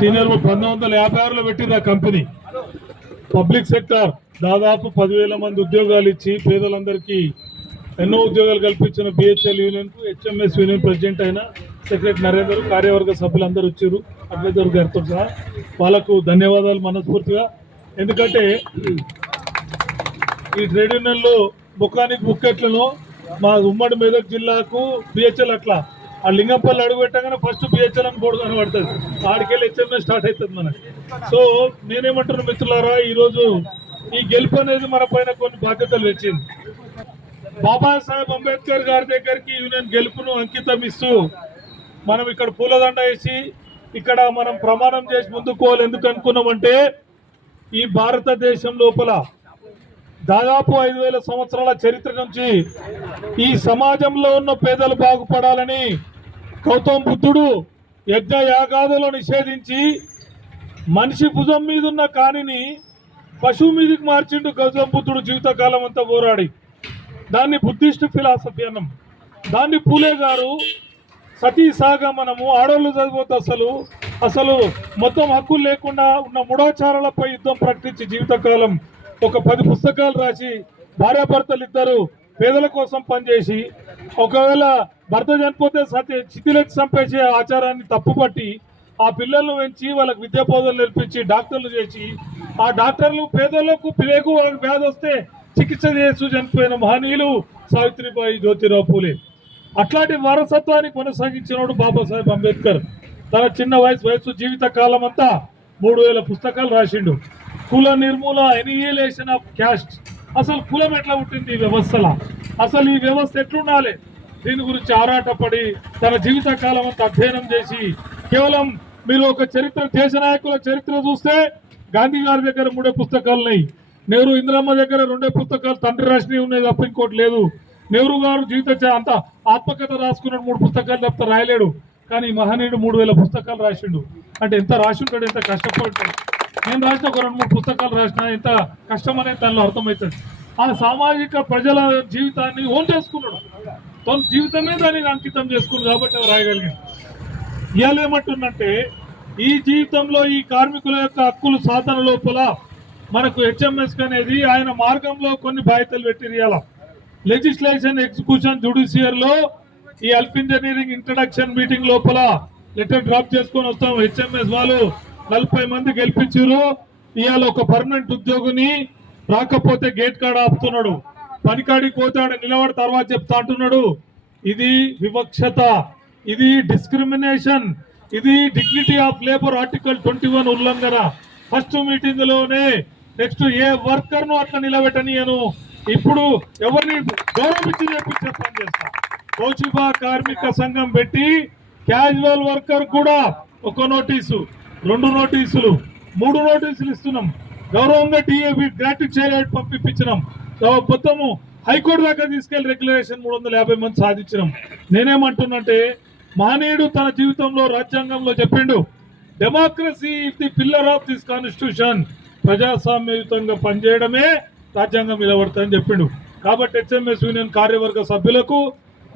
Senior 1956లో పెట్టింది ఆ company. Public sector దాదాపు 10,000 మంది ఉద్యోగాలు ఇచ్చి పేదలందరికీ ఎన్నో ఉద్యోగాలు కల్పించిన బిహెచ్ఎల్ యూనియన్ కు హెచ్ఎంఎస్ యూనియన్ ప్రెసిడెంట్ అయిన సెక్రటరీ నరేందర్, కార్యవర్గ సభ్యులందరూ వచ్చారు, అడ్వైజర్ గారితో సహా. వాళ్ళకు ధన్యవాదాలు మనస్ఫూర్తిగా. ఎందుకంటే ఈ ట్రేడ్ యూనియన్లో ముఖానికి ముక్కెట్లను మా ఉమ్మడి మెదక్ జిల్లాకు బిహెచ్ఎల్ అట్లా ఆ లింగంపల్లి అడుగు పెట్టగానే ఫస్ట్ బిహెచ్ఎల్ అని బోర్డు కనబడుతుంది, ఆడికెళ్ళి హెచ్ఎంఎస్ స్టార్ట్ అవుతుంది మనకి. సో నేనేమంటున్నా మిత్రులారా, ఈరోజు ఈ గెలుపు అనేది మన పైన కొన్ని బాధ్యతలు తెచ్చింది. బాబాసాహెబ్ అంబేద్కర్ గారి దగ్గరికి యూనియన్ గెలుపును అంకితం ఇస్తూ మనం ఇక్కడ పూలదండ వేసి ఇక్కడ మనం ప్రమాణం చేసి ముందుకోవాలి. ఎందుకు అనుకున్నామంటే ఈ భారతదేశం లోపల దాదాపు 5,000 సంవత్సరాల చరిత్ర నుంచి ఈ సమాజంలో ఉన్న పేదలు బాగుపడాలని గౌతమ బుద్ధుడు యజ్ఞ యాగాదులు నిషేధించి మనిషి భుజం మీద ఉన్న కానిని పశువు మీదకి మార్చిండు గౌతమ బుద్ధుడు జీవితకాలం అంతా పోరాడి. దాన్ని బుద్ధిస్ట్ ఫిలాసఫీ అన్నాం. దాన్ని పూలే గారు సతీ సాగమనము, ఆడవాళ్ళు చదిపోతే అసలు మొత్తం హక్కులు లేకుండా ఉన్న మూఢాచారాలపై యుద్ధం ప్రకటించి జీవితకాలం ఒక 10 పుస్తకాలు రాసి భార్యాభర్తలు ఇద్దరు పేదల కోసం పనిచేసి ఒకవేళ భర్త చనిపోతే చితిలెత్తి చంపేసే ఆచారాన్ని తప్పుపట్టి ఆ పిల్లలను పెంచి వాళ్ళకి విద్యా బోధనలు నేర్పించి డాక్టర్లు చేసి ఆ డాక్టర్లు పేదలకు పిలేకు వ్యాధి వస్తే చికిత్స చేస్తూ చనిపోయిన మహనీయులు సావిత్రిబాయి, జ్యోతిరావు పూలే. అట్లాంటి వారసత్వాన్ని కొనసాగించినోడు బాబాసాహెబ్ అంబేద్కర్. తన చిన్న వయసు జీవిత కాలం అంతా 3,000 పుస్తకాలు రాసిండు. కుల నిర్మూల, ఎనిహిలేషన్ ఆఫ్ క్యాస్ట్. అసలు కులం ఎట్లా పుట్టింది ఈ వ్యవస్థలో, అసలు ఈ వ్యవస్థ ఎట్లుండాలి, దీని గురించి ఆరాటపడి తన జీవిత కాలం అంతా అధ్యయనం చేసి కేవలం మీరు ఒక చరిత్ర, దేశ నాయకుల చరిత్ర చూస్తే గాంధీ గారి దగ్గర 3 పుస్తకాలు ఉన్నాయి, నెహ్రూ ఇందిరమ్మ దగ్గర 2 పుస్తకాలు తండ్రి రాసినవి ఉన్నాయి తప్ప ఇంకోటి లేదు. నెహ్రూ గారు జీవిత అంత ఆత్మకథ రాసుకున్నాడు, 3 పుస్తకాలు తప్ప రాయలేడు. కానీ మహనీయుడు 3,000 పుస్తకాలు రాసిండు. అంటే ఎంత రాసి ఉంటాడు, ఎంత కష్టపడతాడు. నేను రాసిన ఒక 2-3 పుస్తకాలు రాసిన ఎంత కష్టం అనేది దానిలో అర్థమవుతుంది. ఆ సామాజిక ప్రజల జీవితాన్ని ఓన్ చేసుకున్నాడు, తన జీవితమే దాన్ని అంకితం చేసుకున్నాడు కాబట్టి అవి రాయగలిగాడు. ఇవాళ ఏమంటుందంటే ఈ జీవితంలో ఈ కార్మికుల యొక్క హక్కులు సాధన లోపల మనకు హెచ్ఎంఎస్ అనేది ఆయన మార్గంలో కొన్ని బాధ్యతలు పెట్టి ఇవాళ లెజిస్లేషన్, ఎగ్జిక్యూషన్, జ్యుడిషియర్లో ఈ హెల్ప్ ఇంజనీరింగ్ ఇంట్రడక్షన్ మీటింగ్ లోపల లెటర్ డ్రాప్ చేసుకొని వస్తాం. హెచ్ఎంఎస్ వాళ్ళు 40 మంది గెలిపించారు. ఇవాళ ఒక పర్మనెంట్ ఉద్యోగిని రాకపోతే గేట్ కాడ ఆపుతున్నాడు, పనికాడికి పోతాడు, నిలబడి తర్వాత చెప్తా అంటున్నాడు. ఇది వివక్షత, ఇది డిస్క్రిమినేషన్, ఇది డిగ్నిటీ ఆఫ్ లేబర్ ఆర్టికల్ 21 ఉల్లంఘన. ఫస్ట్ మీటింగ్ లోనే నెక్స్ట్ ఏ వర్కర్ ను అట్లా నిలబెట్టనియను, ఇప్పుడు ఎవరిని గౌరవించి చెప్పి పని చేస్తా. తోచిబా కార్మిక సంఘం పెట్టి క్యాజువల్ వర్కర్ కూడా 1 నోటీసు, 2 నోటీసులు, 3 నోటీసులు ఇస్తున్నాం. గౌరవంగా డిఏబి గ్రాట్యుటీ చేయలేట్ పంపించినాం. మొత్తము హైకోర్టు దాకా తీసుకెళ్లి రెగ్యులేషన్ 350 మంది సాధించినాం. నేనేమంటున్నంటే మహనీయుడు తన జీవితంలో రాజ్యాంగంలో చెప్పిండు, democracy is the pillar of this constitution. ప్రజాస్వామ్యయుతంగా పనిచేయడమే రాజ్యాంగం నిలబడతాయని చెప్పిండు. కాబట్టి హెచ్ఎంఎస్ యూనియన్ కార్యవర్గ సభ్యులకు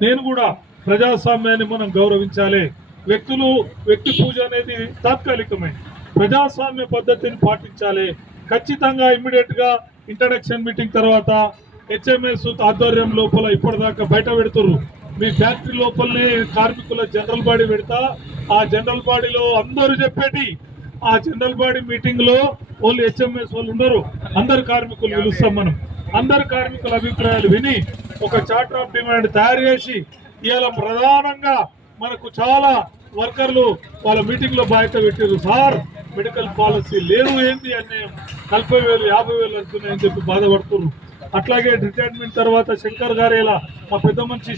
నేను కూడా ప్రజాస్వామ్యాన్ని మనం గౌరవించాలి. వ్యక్తి పూజ అనేది తాత్కాలికమే, ప్రజాస్వామ్య పద్ధతిని పాటించాలి. ఖచ్చితంగా ఇమ్మీడియట్ గా ఇంట్రడక్షన్ మీటింగ్ తర్వాత హెచ్ఎంఎస్ ఆధ్వర్యం లోపల ఇప్పటిదాకా బయట పెడుతున్నారు. మీ ఫ్యాక్టరీ లోపలనే కార్మికుల జనరల్ బాడీ పెడతా, ఆ జనరల్ బాడీలో అందరూ చెప్పేటి ఆ జనరల్ బాడీ మీటింగ్ లో ఓన్లీ హెచ్ఎంఎస్ వాళ్ళు ఉండరు, అందరు కార్మికులు పిలుస్తాం. మనం అందరు కార్మికుల అభిప్రాయాలు విని ఒక చార్టర్ ఆఫ్ డిమాండ్ తయారు చేసి ఇవాళ ప్రధానంగా మనకు చాలా వర్కర్లు వాళ్ళ మీటింగ్ లో బాధ్యత పెట్టారు. సార్ మెడికల్ పాలసీ లేదు, ఏంటి అన్యాయం, 40,000 50,000 అంటున్నాయని చెప్పి బాధపడుతున్నారు. అట్లాగే రిటైర్మెంట్ తర్వాత శంకర్ గారు ఇలా మా పెద్ద మనిషి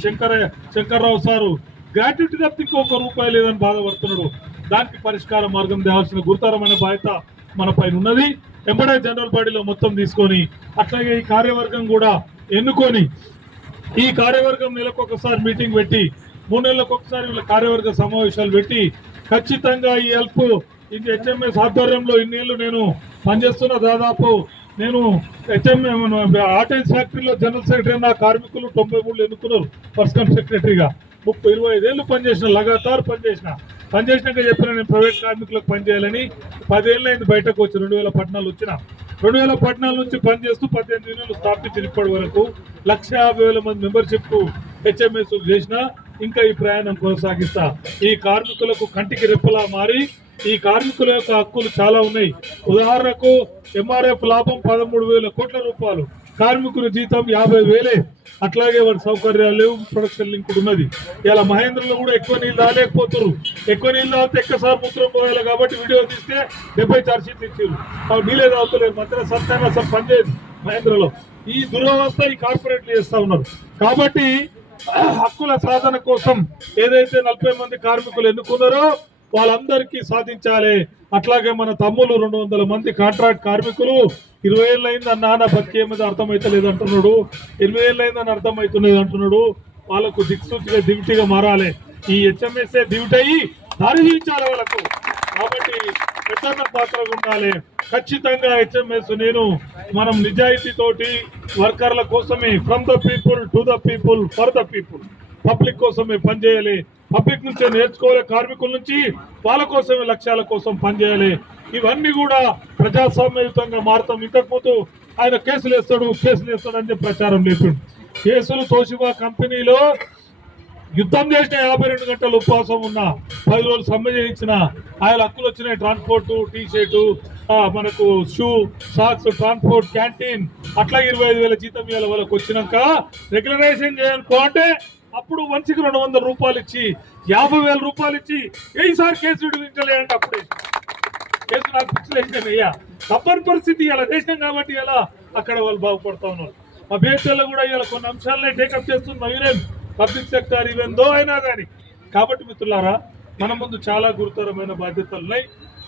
శంకర్రావు సారు గ్రాట్యుటీ తప్పికి ₹1 లేదని బాధపడుతున్నాడు. దానికి పరిష్కార మార్గం తేవాల్సిన గురుతరమైన బాధ్యత మన పైన ఉన్నది. ఎంబడే జనరల్ బాడీలో మొత్తం తీసుకొని అట్లాగే ఈ కార్యవర్గం కూడా ఎన్నుకొని ఈ కార్యవర్గం నెలకొకసారి మీటింగ్ పెట్టి 3 నెలలకు ఒకసారి వీళ్ళ కార్యవర్గ సమావేశాలు పెట్టి ఖచ్చితంగా ఈ హెల్ప్ ఇది హెచ్ఎంఎస్ ఆధ్వర్యంలో ఇన్నేళ్ళు నేను పనిచేస్తున్న దాదాపు నేను ఆటైజ్ ఫ్యాక్టరీలో జనరల్ సెక్రటరీ నా కార్మికులు 93 ఎన్నుకున్నారు. పర్సనల్ సెక్రటరీగా 30-25 ఏళ్ళు పనిచేసిన, లగాతార్ పనిచేసిన. పనిచేసినాక చెప్పిన నేను ప్రైవేట్ కార్మికులకు పనిచేయాలని 10 ఏళ్ళు అయింది బయటకు వచ్చి 2014 వచ్చిన 2014 నుంచి పనిచేస్తూ 18 యూనియన్లు స్థాపించిన ఇప్పటి వరకు 150,000 మంది మెంబర్షిప్ హెచ్ఎంఎస్ చేసిన ఇంకా ఈ ప్రయాణం కొనసాగిస్తా. ఈ కార్మికులకు కంటికి రెప్పలా మారి ఈ కార్మికుల యొక్క హక్కులు చాలా ఉన్నాయి. ఉదాహరణకు ఎంఆర్ఎఫ్ లాభం 13,000 కోట్ల రూపాయలు, కార్మికుల జీతం 50,000. అట్లాగే వారి సౌకర్యాలు లేవు, ప్రొడక్షన్ లింక్ ఉన్నది. ఇలా మహేంద్రలో కూడా ఎక్కువ నీళ్ళు రాలేకపోతున్నారు. ఎక్కువ నీళ్ళు తాగితే ఎక్కసారి మూత్రం పోయాలి కాబట్టి వీడియో తీస్తే 70 ఛార్జీలు ఇచ్చారు. అవి నీళ్ళే తాగుతలేరు. మధ్యలో సత్యాన్ని అసలు పనిచేయదు మహేంద్రలో. ఈ దురవస్థ ఈ కార్పొరేట్లు చేస్తా ఉన్నారు. కాబట్టి హక్కుల సాధన కోసం ఏదైతే 40 మంది కార్మికులు ఎన్నుకున్నారో వాళ్ళందరికీ సాధించాలి. అట్లాగే మన తమ్ములు 200 మంది కాంట్రాక్ట్ కార్మికులు 20 ఏళ్ళు అయింది నాన్న బతికే మీద అర్థమైతలేదు అంటున్నాడు, 8 ఏళ్ళు అయిందని అర్థమవుతున్నది అంటున్నాడు. వాళ్ళకు దిక్సూచిగా దివిటీగా మారాలి. ఈ హెచ్ఎంఎస్ఏ దివిటయి దారిహించాలి వాళ్ళకు. కాబట్టి పెద్దన్న పాత్ర ఉండాలి. ఖచ్చితంగా హెచ్ఎంఎస్ మనం నిజాయితీతోటి వర్కర్ల కోసమే, from the people to the people for the people, public కోసమే పనిచేయాలి. పబ్లిక్ నుంచే నేర్చుకోవాలి, కార్మికుల నుంచి వాళ్ళ కోసమే లక్ష్యాల కోసం పనిచేయాలి. ఇవన్నీ కూడా ప్రజాస్వామ్యయుతంగా మారుతాం. ఇంతకుముందు ఆయన కేసులు వేస్తాడు అని చెప్పి ప్రచారం లేపాడు. కేసులు తోషిబా కంపెనీలో యుద్ధం చేసిన 52 గంటలు ఉపవాసం ఉన్న 10 రోజులు సమ్మె చేయించిన ఆయన హక్కులు వచ్చినాయి. ట్రాన్స్పోర్ట్, టీ షర్టు, మనకు షూ, సాక్స్, ట్రాన్స్పోర్ట్, క్యాంటీన్, అట్లా 25,000 జీతం ఇవ్వాలి. వాళ్ళకి వచ్చినాక రెగ్యులరైజేషన్ చేయాలనుకో అంటే అప్పుడు మనిషికి 200 రూపాయలు ఇచ్చి 50,000 రూపాయలు ఇచ్చి ఈసారి కేసు విడిపించలేదంటే అప్పుడే కేసు నాకు పిచ్చిలేసిన అయ్యా. తప్పని పరిస్థితి ఇలా దేశం కాబట్టి ఇలా అక్కడ వాళ్ళు బాగుపడతా ఉన్నారు. మా బిహెచ్ఎల్ కూడా ఇలా కొన్ని అంశాలనే టేకప్ చేస్తున్న యూనియన్ పబ్లిక్ సెక్టర్ ఇవెందో అయినా కానీ. కాబట్టి మిత్రులారా, మన ముందు చాలా గురుతరమైన బాధ్యతలు ఉన్నాయి.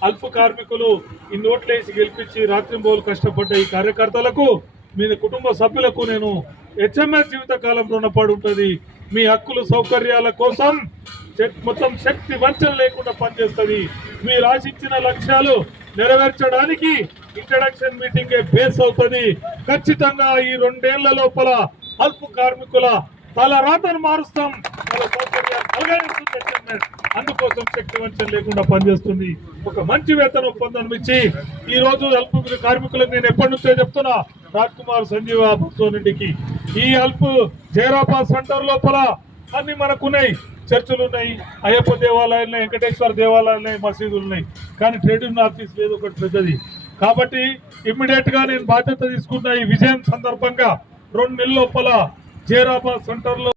అల్ప కార్మికులు ఇన్ని ఓట్లేసి గెలిపించి రాత్రింబోలు కష్టపడ్డ ఈ కార్యకర్తలకు, మీ కుటుంబ సభ్యులకు నేను హెచ్ఎంఎస్ జీవితకాలం రుణపడి ఉంటుంది. మీ హక్కులు సౌకర్యాల కోసం మొత్తం శక్తి వంచన లేకుండా పనిచేస్తుంది. మీరు ఆశించిన లక్ష్యాలు నెరవేర్చడానికి ఇంట్రడక్షన్ మీటింగ్ బేస్ అవుతుంది. ఖచ్చితంగా ఈ 2 ఏళ్ల లోపల అల్ప కార్మికుల తల రాతను మారుస్తాం. వాళ్ళ సౌకర్యాలు కలగానిస్తుంది. అందుకోసం శక్తి వంచన లేకుండా పనిచేస్తుంది. ఒక మంచి వేతన ఒప్పందం ఇచ్చి ఈ రోజు అల్ప కార్మికులకు నేను ఎప్పటి నుంచో చెప్తున్నా, రాజ్ కుమార్ సంజీవ రెడ్డికి ఈ అల్ప జైరాబాద్ సెంటర్ లోపల అన్ని మనకున్నాయి. చర్చిలు ఉన్నాయి, అయ్యప్ప దేవాలయాలు ఉన్నాయి, వెంకటేశ్వర దేవాలయాలు ఉన్నాయి, మసీదులు ఉన్నాయి. కానీ ట్రేడ్ యూనియన్ ఆఫీస్ లేదు ఒకటి పెద్దది. కాబట్టి ఇమ్మీడియట్ గా నేను బాధ్యత తీసుకున్న ఈ విజయం సందర్భంగా 2 నెలల లోపల జైరాబాద్ సెంటర్ లో